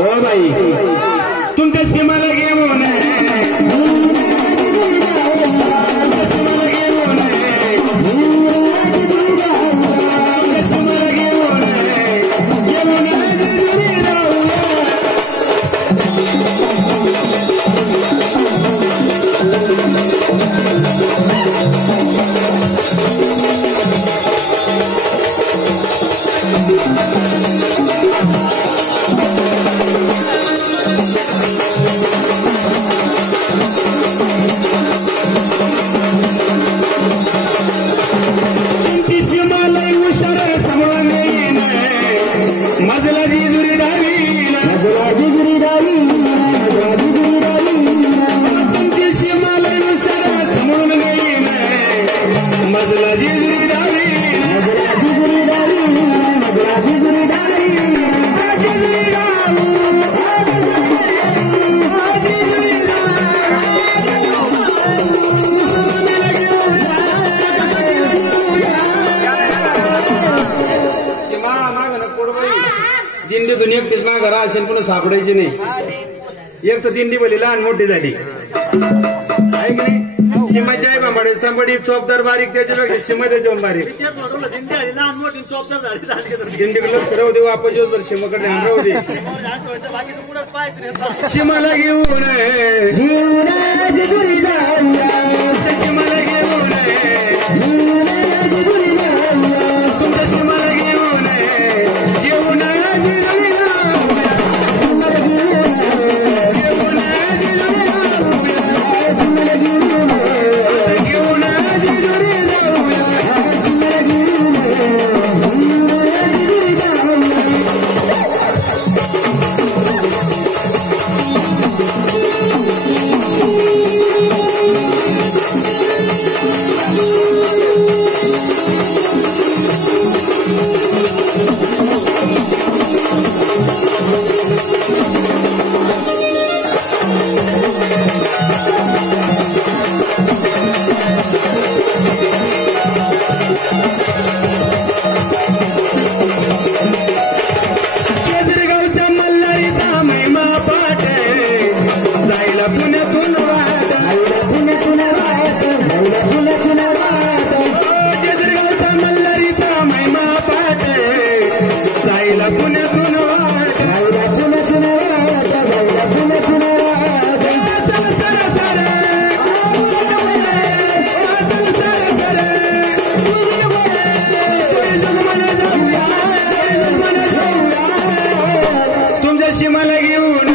हो बाई तुमच्या सीमाला घेऊन दिंडीतून एकटीच ना घरा असेल पुन्हा सापडायची नाही एक तर दिंडी बोली लहान मोठी झाली आहे की नाही सीमाच्या आहे बांबाडे संबडी चोपदार बारीक त्याच्यापेक्षा सीमा त्याच्यावर बारीक दिंडी लक्ष राहू दे वापस येऊ तर सीमाकडे राहू दे सीमाला घेऊन सीमाला घेऊन तुमच्या सीमाला घेऊन येऊन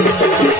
Thank you.